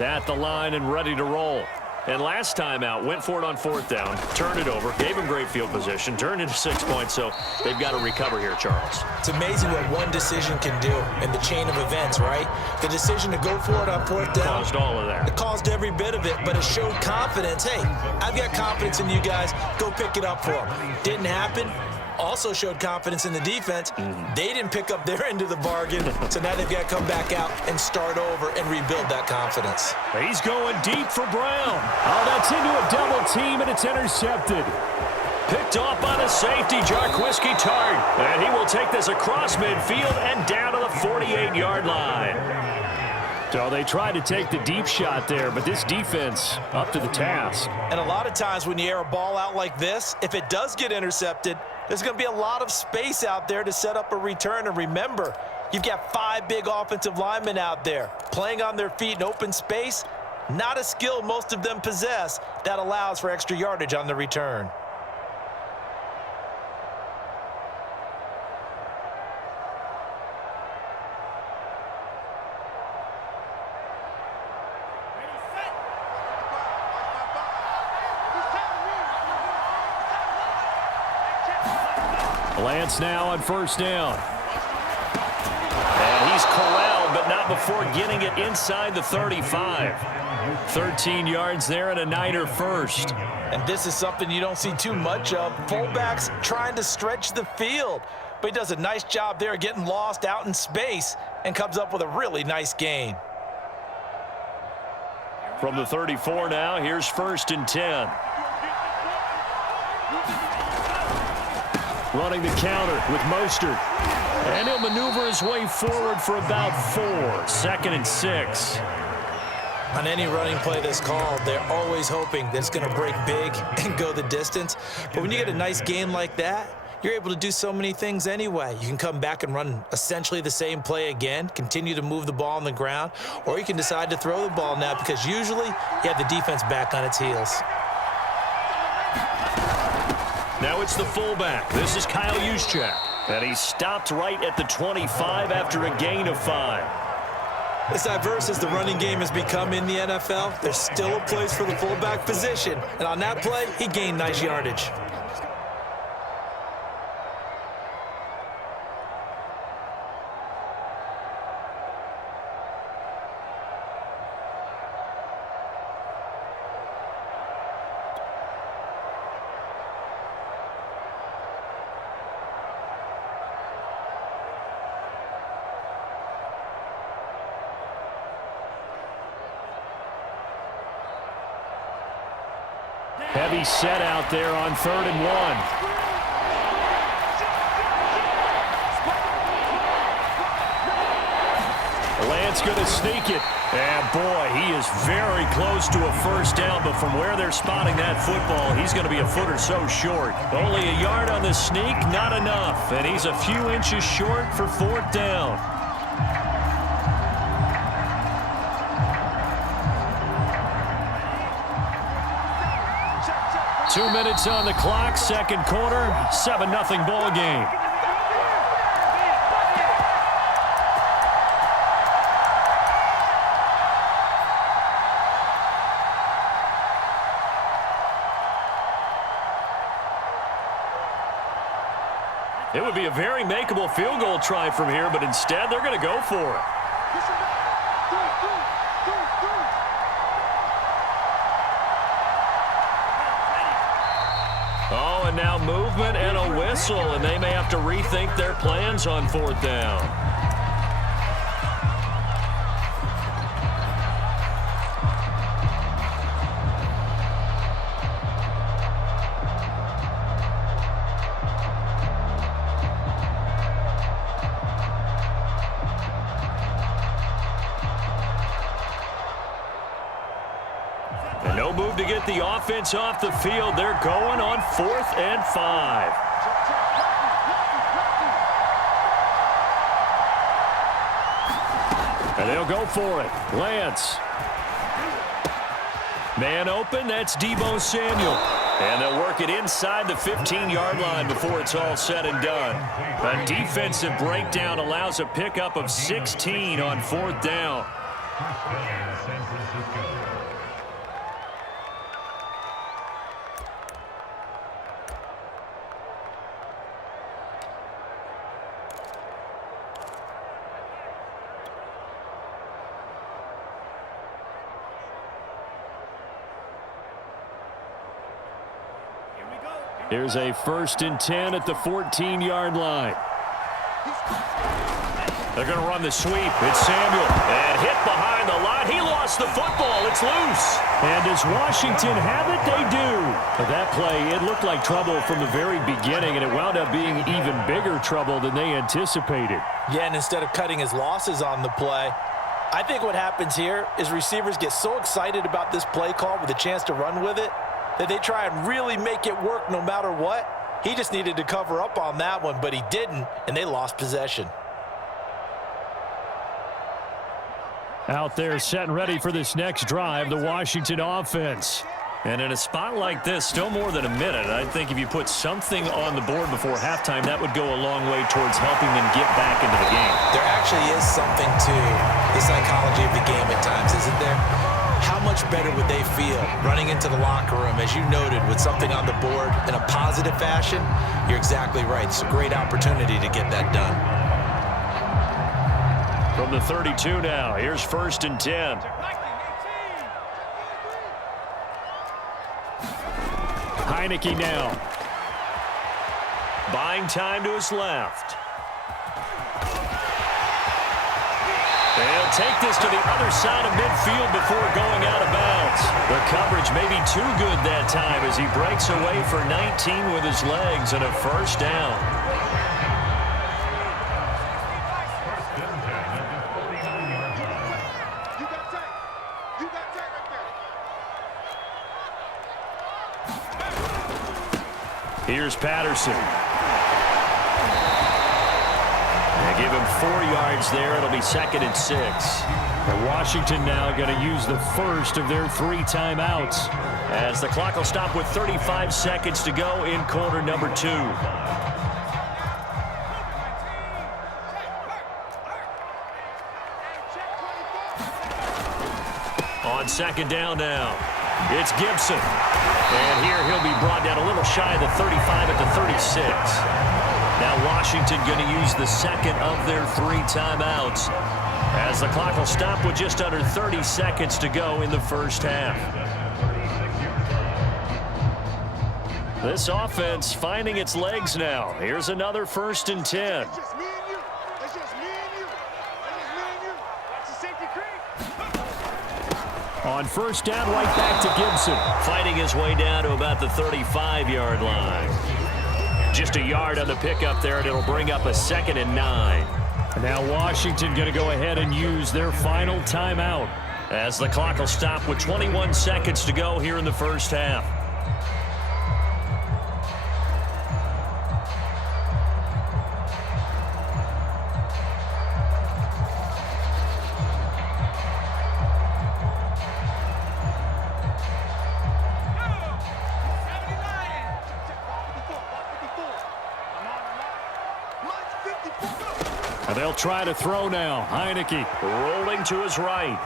At the line and ready to roll. And last time out, went for it on fourth down, turned it over, gave him great field position, turned into 6 points, so they've got to recover here, Charles. It's amazing what one decision can do in the chain of events, right? The decision to go for it on fourth down. Caused all of that. It caused every bit of it, but it showed confidence. Hey, I've got confidence in you guys. Go pick it up for them. Didn't happen. Also showed confidence in the defense. They didn't pick up their end of the bargain, so now they've got to come back out and start over and rebuild that confidence. He's going deep for Brown. Oh, that's into a double team, and it's intercepted. Picked off by the safety, Jarquiski Tart. And he will take this across midfield and down to the 48-yard line. So they tried to take the deep shot there, but this defense up to the task. And a lot of times when you air a ball out like this, if it does get intercepted, there's going to be a lot of space out there to set up a return. And remember, you've got 5 big offensive linemen out there playing on their feet in open space. Not a skill most of them possess that allows for extra yardage on the return. Lance now on first down. And he's corralled, but not before getting it inside the 35. 13 yards there and a Niner first. And this is something you don't see too much of. Fullbacks trying to stretch the field. But he does a nice job there getting lost out in space and comes up with a really nice gain. From the 34 now, here's 1st and 10. Running the counter with Mostert. And he'll maneuver his way forward for about 4. 2nd and 6. On any running play that's called, they're always hoping that it's going to break big and go the distance. But when you get a nice game like that, you're able to do so many things anyway. You can come back and run essentially the same play again, continue to move the ball on the ground, or you can decide to throw the ball now because usually you have the defense back on its heels. Now it's the fullback. This is Kyle Juszczyk. And he stopped right at the 25 after a gain of 5. As diverse as the running game has become in the NFL, there's still a place for the fullback position. And on that play, he gained nice yardage. Heavy set out there on 3rd and 1. Lance going to sneak it. And boy, he is very close to a first down, but from where they're spotting that football, he's going to be a foot or so short. Only a yard on the sneak, not enough. And he's a few inches short for 4th down. Two minutes on the clock, second quarter, 7-0 ball game. It would be a very makeable field goal try from here, but instead they're going to go for it. Oh, and now movement and a whistle, and they may have to rethink their plans on 4th down. And no move to get the offense off the field. They're going on 4th and 5. And they'll go for it. Lance. Man open, that's Deebo Samuel. And they'll work it inside the 15-yard line before it's all said and done. A defensive breakdown allows a pickup of 16 on 4th down. San Francisco. Here's a 1st and 10 at the 14-yard line. They're going to run the sweep. It's Samuel. And hit behind the line. He lost the football. It's loose. And does Washington have it? They do. But that play, it looked like trouble from the very beginning, and it wound up being even bigger trouble than they anticipated. Yeah, and instead of cutting his losses on the play, I think what happens here is receivers get so excited about this play call with a chance to run with it that they try and really make it work no matter what. He just needed to cover up on that one, but he didn't, and they lost possession. Out there set and ready for this next drive, the Washington offense. And in a spot like this, still more than a minute, I think if you put something on the board before halftime, that would go a long way towards helping them get back into the game. There actually is something to the psychology of the game at times, isn't there? How much better would they feel running into the locker room, as you noted, with something on the board in a positive fashion? You're exactly right. It's a great opportunity to get that done. From the 32 now, here's 1st and 10. Heineke now. Buying time to his left. They'll take this to the other side of midfield before going out of bounds. The coverage may be too good that time as he breaks away for 19 with his legs and a 1st down. Here's Patterson. They give him 4 yards there. It'll be 2nd and 6. And Washington now going to use the first of their 3 timeouts. As the clock will stop with 35 seconds to go in quarter number 2. On 2nd down now, it's Gibson. And here he'll be brought down a little shy of the 35 at the 36. Now Washington going to use the 2nd of their 3 timeouts as the clock will stop with just under 30 seconds to go in the 1st half. This offense finding its legs now. Here's another 1st and 10. On 1st down, right back to Gibson. Fighting his way down to about the 35-yard line. Just a yard on the pickup there, and it'll bring up a 2nd and 9. Now Washington going to go ahead and use their final timeout. As the clock will stop with 21 seconds to go here in the 1st half. And they'll try to throw now. Heineke rolling to his right.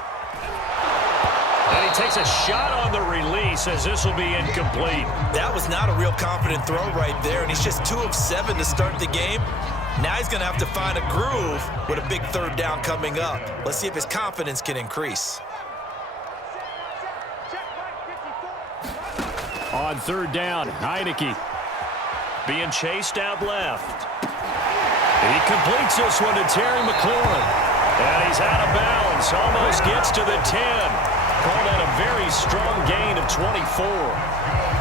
And he takes a shot on the release as this will be incomplete. That was not a real confident throw right there, and he's just 2 of 7 to start the game. Now he's going to have to find a groove with a big 3rd down coming up. Let's see if his confidence can increase. on 3rd down. Heineke being chased out left. He completes this one to Terry McLaurin. And he's out of bounds. Almost gets to the 10. Called out a very strong gain of 24.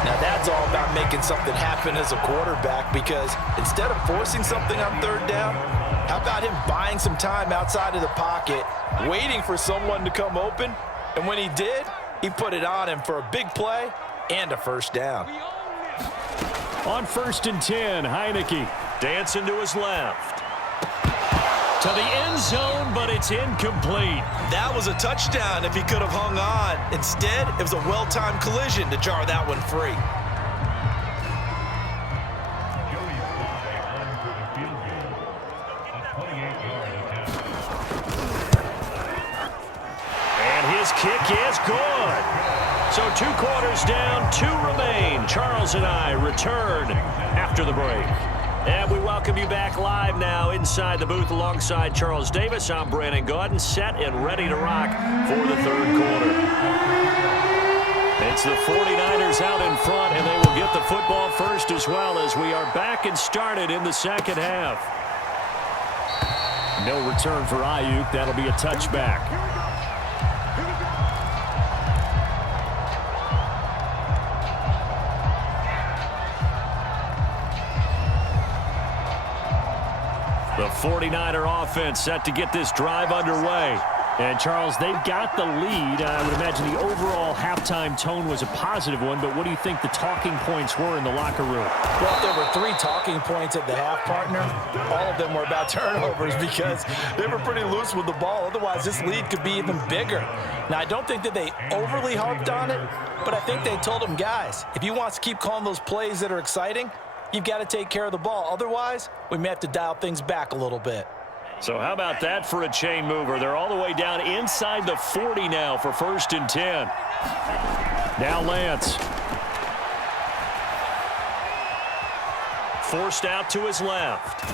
Now that's all about making something happen as a quarterback, because instead of forcing something on 3rd down, how about him buying some time outside of the pocket, waiting for someone to come open, and when he did, he put it on him for a big play and a 1st down. On 1st and 10, Heineke dancing to his left. To the end zone, but it's incomplete. That was a touchdown if he could have hung on. Instead, it was a well-timed collision to jar that one free. good. So 2 quarters down, 2 remain. Charles and I return after the break. And we welcome you back live now inside the booth alongside Charles Davis. I'm Brandon Gaudin, set and ready to rock for the 3rd quarter. It's the 49ers out in front, and they will get the football first as well as we are back and started in the 2nd half. No return for Ayuk. That'll be a touchback. The 49er offense set to get this drive underway. And, Charles, they've got the lead. I would imagine the overall halftime tone was a positive one, but what do you think the talking points were in the locker room? Well, if there were 3 talking points at the half, partner, all of them were about turnovers because they were pretty loose with the ball. Otherwise, this lead could be even bigger. Now, I don't think that they overly harped on it, but I think they told them, guys, if you want to keep calling those plays that are exciting, you've got to take care of the ball. Otherwise, we may have to dial things back a little bit. So how about that for a chain mover? They're all the way down inside the 40 now for 1st and 10. Now Lance. Forced out to his left.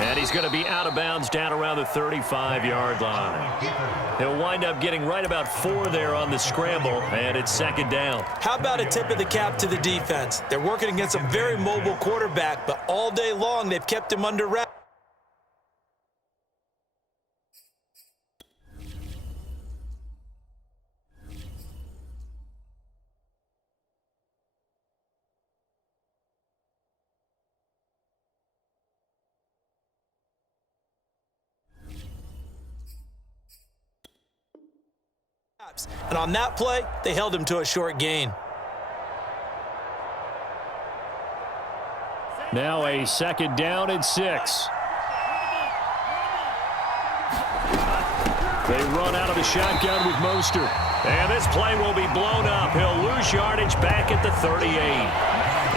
And he's going to be out of bounds down around the 35-yard line. He'll wind up getting right about 4 there on the scramble, and it's 2nd down. How about a tip of the cap to the defense? They're working against a very mobile quarterback, but all day long they've kept him under wraps. And on that play, they held him to a short gain. Now a 2nd down and 6. They run out of the shotgun with Mostert. And this play will be blown up. He'll lose yardage back at the 38.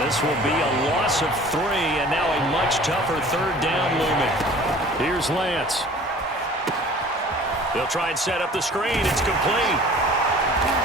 This will be a loss of 3, and now a much tougher 3rd down looming. Here's Lance. They'll try and set up the screen. It's complete.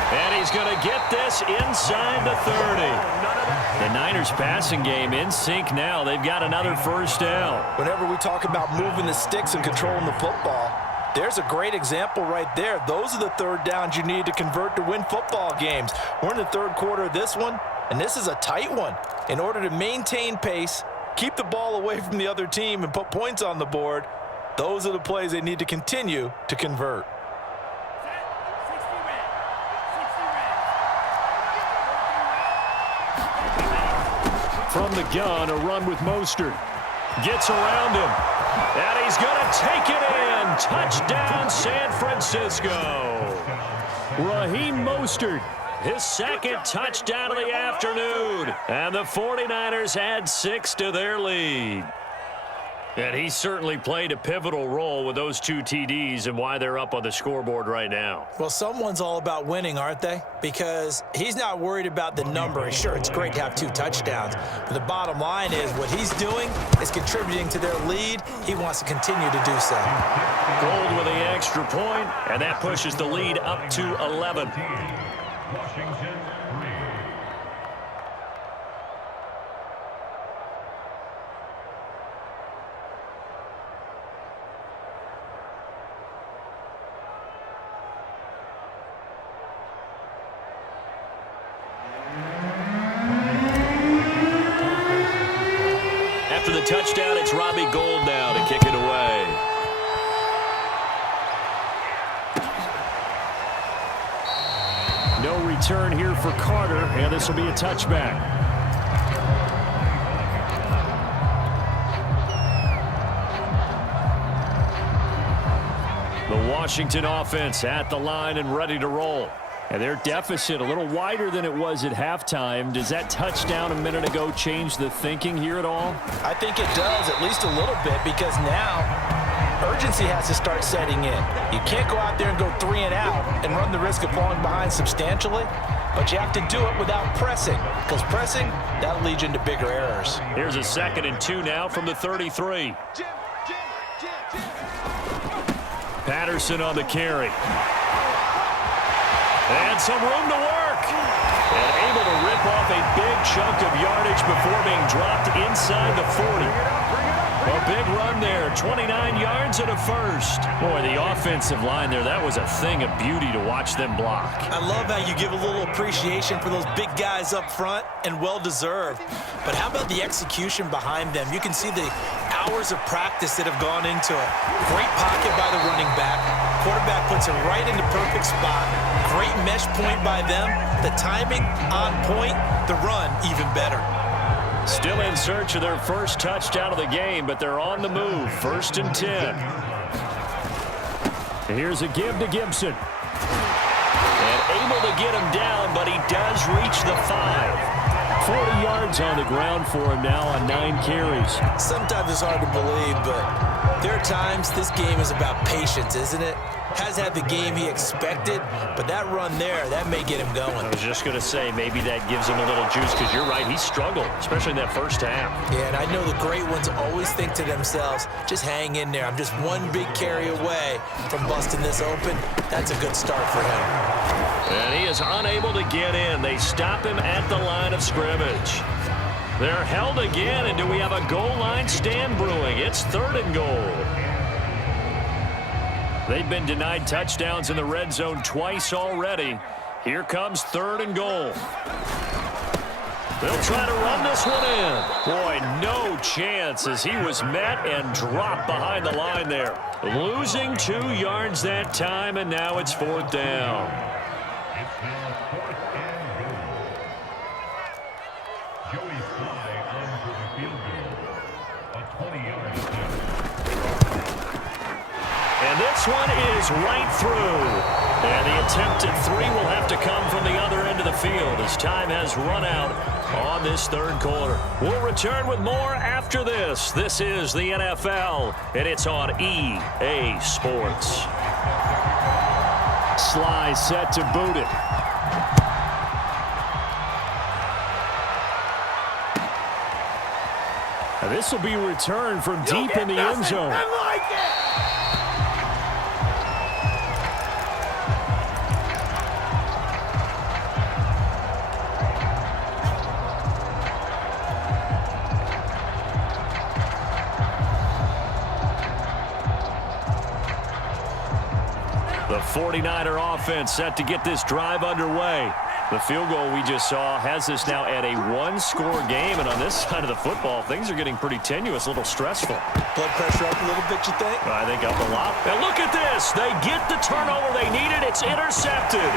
And he's going to get this inside the 30. The Niners passing game in sync now. They've got another 1st down. Whenever we talk about moving the sticks and controlling the football, there's a great example right there. Those are the 3rd downs you need to convert to win football games. We're in the 3rd quarter of this one, and this is a tight one. In order to maintain pace, keep the ball away from the other team, and put points on the board, those are the plays they need to continue to convert. From the gun, a run with Mostert. Gets around him. And he's going to take it in. Touchdown, San Francisco. Raheem Mostert, his 2nd touchdown of the afternoon. And the 49ers add 6 to their lead. And he certainly played a pivotal role with those 2 TDs and why they're up on the scoreboard right now. Well, someone's all about winning, aren't they? Because he's not worried about the number. Sure, it's great to have 2 touchdowns. But the bottom line is what he's doing is contributing to their lead. He wants to continue to do so. Gold with the extra point, and that pushes the lead up to 11. After the touchdown, it's Robbie Gould now to kick it away. No return here for Carter, and this will be a touchback. The Washington offense at the line and ready to roll. And their deficit a little wider than it was at halftime. Does that touchdown a minute ago change the thinking here at all? I think it does, at least a little bit, because now urgency has to start setting in. You can't go out there and go 3 and out and run the risk of falling behind substantially, but you have to do it without pressing, because pressing, that'll lead you into bigger errors. Here's a 2nd and 2 now from the 33. Patterson on the carry. And some room to work. And able to rip off a big chunk of yardage before being dropped inside the 40. A big run there, 29 yards and a first. Boy, the offensive line there, that was a thing of beauty to watch them block. I love how you give a little appreciation for those big guys up front, and well-deserved. But how about the execution behind them? You can see the hours of practice that have gone into it. Great pocket by the running back. Quarterback puts it right in the perfect spot. Great mesh point by them. The timing on point. The run even better. Still in search of their first touchdown of the game, but they're on the move. 1st and 10. Here's a give to Gibson. And able to get him down, but he does reach the 5. 40 yards on the ground for him now on 9 carries. Sometimes it's hard to believe, but there are times this game is about patience, isn't it? Has had the game he expected, but that run there, that may get him going. I was just going to say, maybe that gives him a little juice, because you're right, he struggled, especially in that first half. Yeah, and I know the great ones always think to themselves, just hang in there. I'm just one big carry away from busting this open. That's a good start for him. And he is unable to get in. They stop him at the line of scrimmage. They're held again, and do we have a goal line stand brewing? It's 3rd and goal. They've been denied touchdowns in the red zone twice already. Here comes 3rd and goal. They'll try to run this one in. Boy, no chance as he was met and dropped behind the line there. Losing 2 yards that time, and now it's 4th down. And this one is right through. And the attempted 3 will have to come from the other end of the field as time has run out on this 3rd quarter. We'll return with more after this. This is the NFL, and it's on EA Sports. Sly set to boot it. And this will be returned from deep in the end zone. The 49er offense set to get this drive underway. The field goal we just saw has us now at a 1-score game, and on this side of the football, things are getting pretty tenuous, a little stressful. Blood pressure up a little bit, you think? I think up a lot. And look at this. They get the turnover they needed. It's intercepted.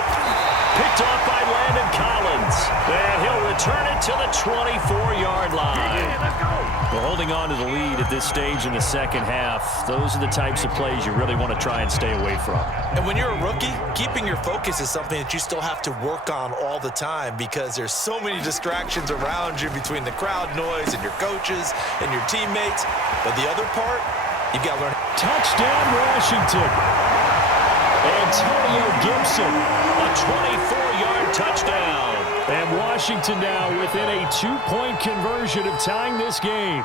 Picked off by Landon Collins. And he'll return it to the 24-yard line. We're holding on to the lead at this stage in the second half. Those are the types of plays you really want to try and stay away from. And when you're a rookie, keeping your focus is something that you still have to work on all the time, because there's so many distractions around you between the crowd noise and your coaches and your teammates. But the other part, you've got to learn. Touchdown, Washington. Antonio Gibson, A 24-yard touchdown. and Washington now within a 2-point conversion of tying this game.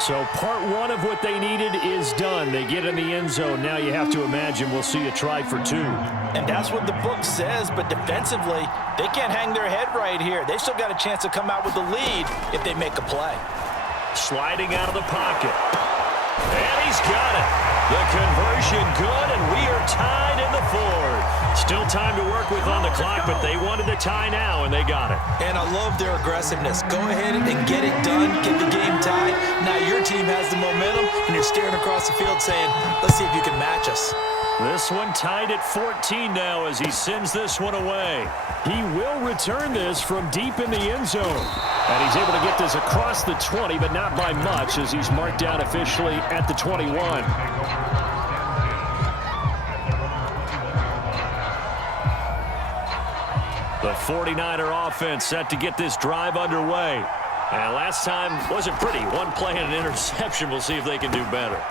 So part 1 of what they needed is done. They get in the end zone. Now you have to imagine we'll see a try for 2. And that's what the book says, but defensively, they can't hang their head right here. They've still got a chance to come out with the lead if they make a play. Sliding out of the pocket. And he's got it. The conversion good, and we are tied in the 4th. Still time to work with on the clock, but they wanted to tie now, and they got it. And I love their aggressiveness. Go ahead and get it done, get the game tied. Now your team has the momentum, and you're staring across the field saying, let's see if you can match us. This one tied at 14 now as he sends this one away. He will return this from deep in the end zone. And he's able to get this across the 20, but not by much, as he's marked down officially at the 21. The 49er offense set to get this drive underway. And last time wasn't pretty. One play and an interception. We'll see if they can do better.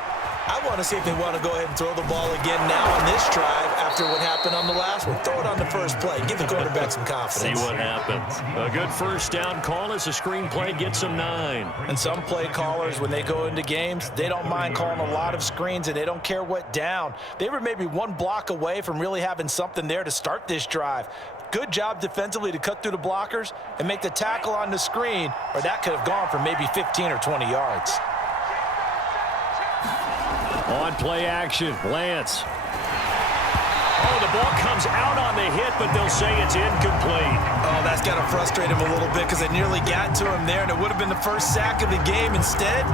I want to see if they want to go ahead and throw the ball again now on this drive after after what happened on the last one. Throw it on the first play. Give the quarterback some confidence. See what happens. A good first down call as a screenplay gets them 9. And some play callers, when they go into games, they don't mind calling a lot of screens, and they don't care what down. They were maybe one block away from really having something there to start this drive. Good job defensively to cut through the blockers and make the tackle on the screen, or that could have gone for maybe 15 or 20 yards. On play action, Lance. Oh, the ball comes out on the hit, but they'll say it's incomplete. Oh, that's got to frustrate him a little bit because they nearly got to him there, and it would have been the first sack of the game. Instead,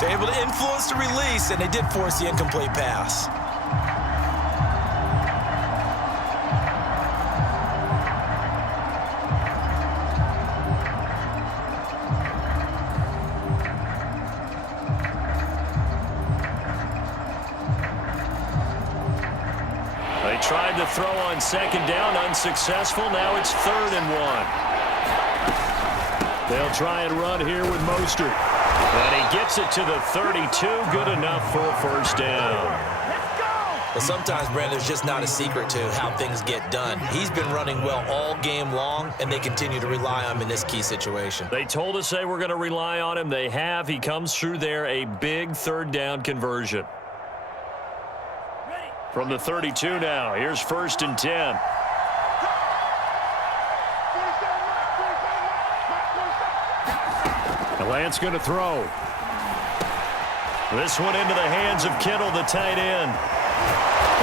they're able to influence the release, and they did force the incomplete pass. Tried to throw on second down, unsuccessful. Now it's 3rd and 1. They'll try and run here with Mostert. And he gets it to the 32. Good enough for a first down. Well, sometimes, Brandon, there's just not a secret to how things get done. He's been running well all game long, and they continue to rely on him in this key situation. They told us they were going to rely on him. They have. He comes through there, a big 3rd down conversion. From the 32 now, here's 1st and 10. And Lance going to throw. This one into the hands of Kittle, the tight end.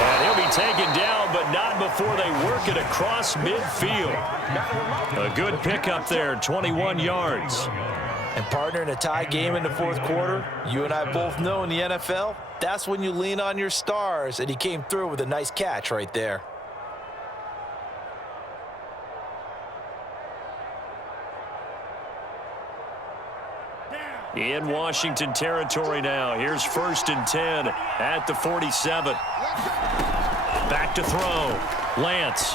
And he'll be taken down, but not before they work it across midfield. A good pickup there, 21 yards. And, partner, in a tie game in the 4th quarter, you and I both know in the NFL, that's when you lean on your stars, and he came through with a nice catch right there. In Washington territory now. Here's 1st and 10 at the 47. Back to throw. Lance.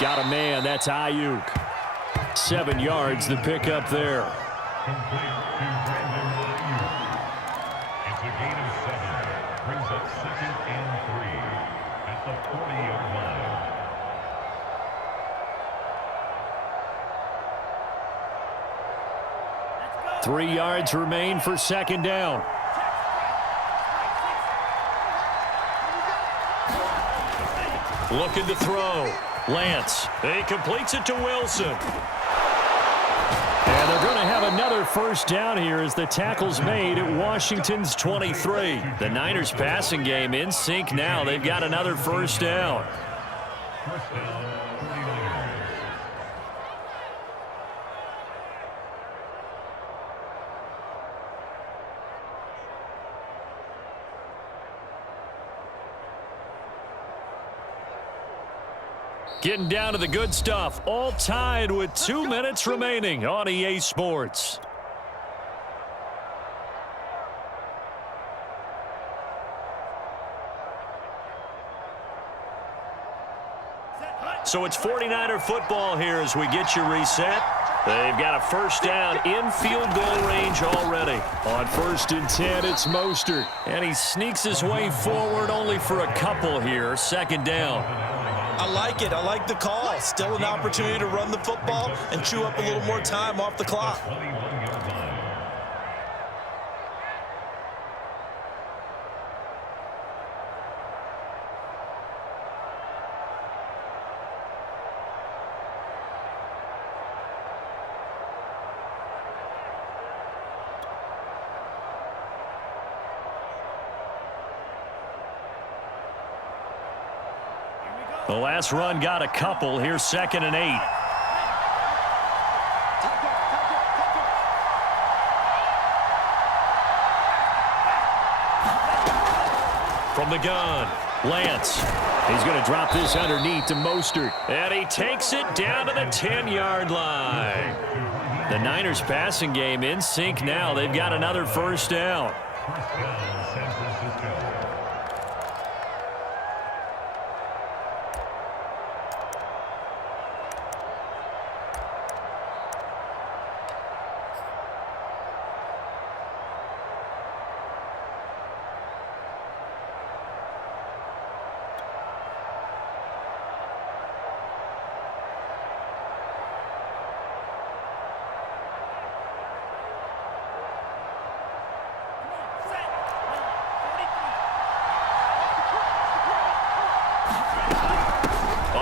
Got a man. That's Ayuk. 7 yards, the pickup there. It's a gain of 7. Brings up 2nd and 3 at the 40-yard line. 3 yards remain for 2nd down. Looking to throw. Lance. He completes it to Wilson. And they're going to have another first down here as the tackle's made at Washington's 23. The Niners passing game in sync now. They've got another first down. First down, 49ers. Getting down to the good stuff. All tied with 2 minutes remaining on EA Sports. So it's 49er football here as we get you reset. They've got a first down in field goal range already. On 1st and 10, it's Mostert. And he sneaks his way forward only for a couple here. 2nd down. I like it. I like the call. Still an opportunity to run the football and chew up a little more time off the clock. 21-yard line. The last run got a couple. Here's 2nd and 8. From the gun, Lance. He's going to drop this underneath to Mostert. And he takes it down to the 10-yard line. The Niners passing game in sync now. They've got another first down. First down, San Francisco.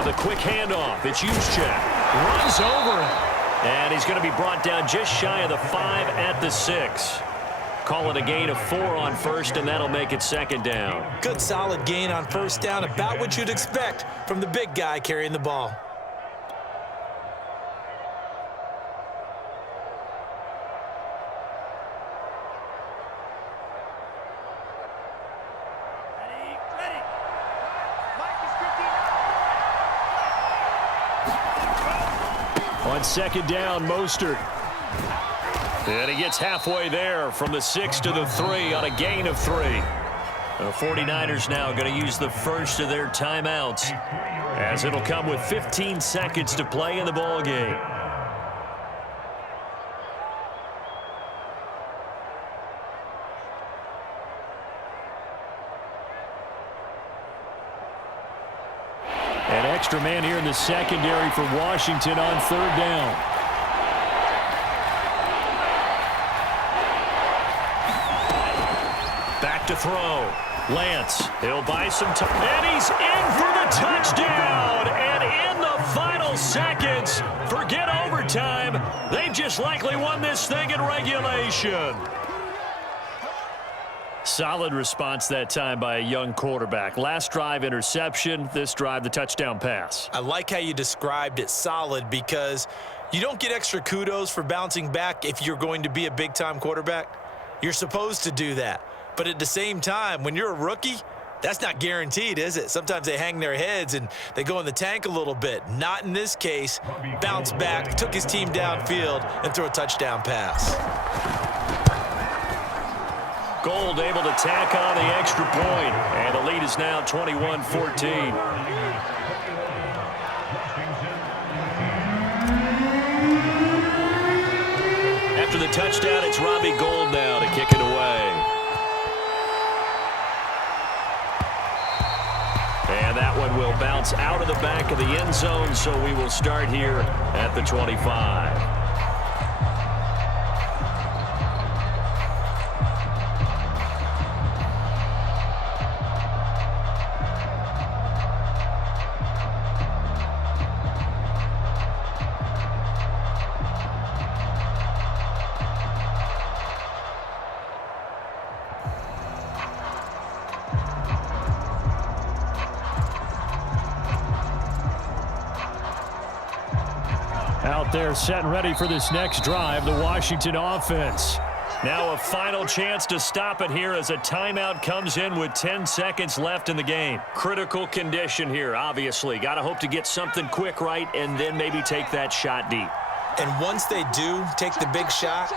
with a quick handoff. It's Juszczyk. Runs over him. And he's going to be brought down just shy of the 5 at the 6. Call it a gain of 4 on first, and that'll make it second down. Good solid gain on first down, about what you'd expect from the big guy carrying the ball. On second down, Mostert. And he gets halfway there from the 6 to the 3 on a gain of 3. The 49ers now going to use the first of their timeouts, as it'll come with 15 seconds to play in the ball game. An extra man here in the secondary for Washington on third down. Back to throw. Lance, he'll buy some time. And he's in for the touchdown. And in the final seconds, forget overtime. They've just likely won this thing in regulation. Solid response that time by a young quarterback. Last drive, interception. This drive, the touchdown pass. I like how you described it, solid, because you don't get extra kudos for bouncing back if you're going to be a big-time quarterback. You're supposed to do that. But at the same time, when you're a rookie, that's not guaranteed, is it? Sometimes they hang their heads and they go in the tank a little bit. Not in this case. Bounce back, took his team downfield, and threw a touchdown pass. Gold able to tack on the extra point, and the lead is now 21-14. After the touchdown, it's Robbie Gould now to kick it away. And that one will bounce out of the back of the end zone, so we will start here at the 25. Out there set and ready for this next drive, the Washington offense. Now a final chance to stop it here as a timeout comes in with 10 seconds left in the game. Critical condition here, obviously. Got to hope to get something quick right and then maybe take that shot deep. And once they do take the big shot,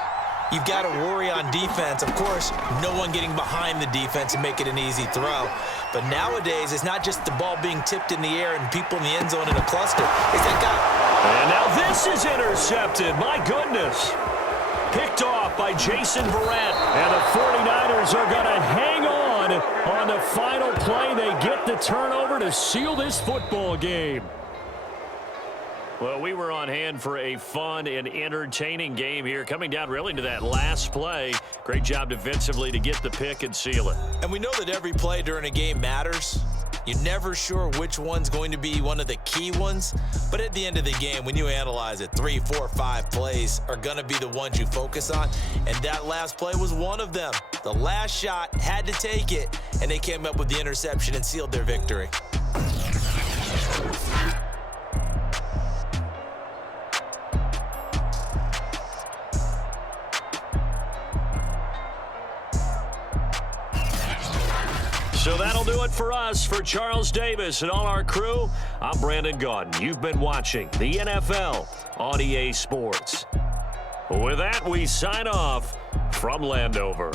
you've got to worry on defense. Of course, no one getting behind the defense and make it an easy throw. But nowadays, it's not just the ball being tipped in the air and people in the end zone in a cluster. It's that guy. And now this is intercepted. My goodness. Picked off by Jason Verrett. And the 49ers are going to hang on the final play. They get the turnover to seal this football game. Well, we were on hand for a fun and entertaining game here, coming down really to that last play. Great job defensively to get the pick and seal it. And we know that every play during a game matters. You're never sure which one's going to be one of the key ones. But at the end of the game, when you analyze it, 3, 4, 5 plays are going to be the ones you focus on. And that last play was one of them. The last shot had to take it, and they came up with the interception and sealed their victory. So that'll do it for us. For Charles Davis and all our crew, I'm Brandon Gaudin. You've been watching the NFL on EA Sports. With that, we sign off from Landover.